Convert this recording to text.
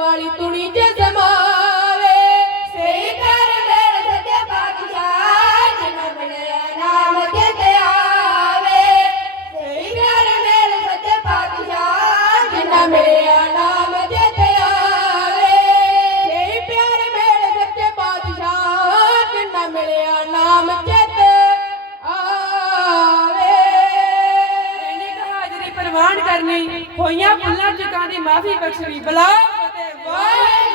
ਜੇ ਆਵੇ ਸਹੀ ਪ੍ਰਵਾਨ ਕਰਨੀ ਹੋਈਆਂ ਭੁੱਲਾਂ ਚੁਕਾਂ ਦੀ ਮਾਫੀ ਬਖਸ਼ੀ ਬਲਾ Feuer!